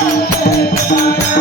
Thank you.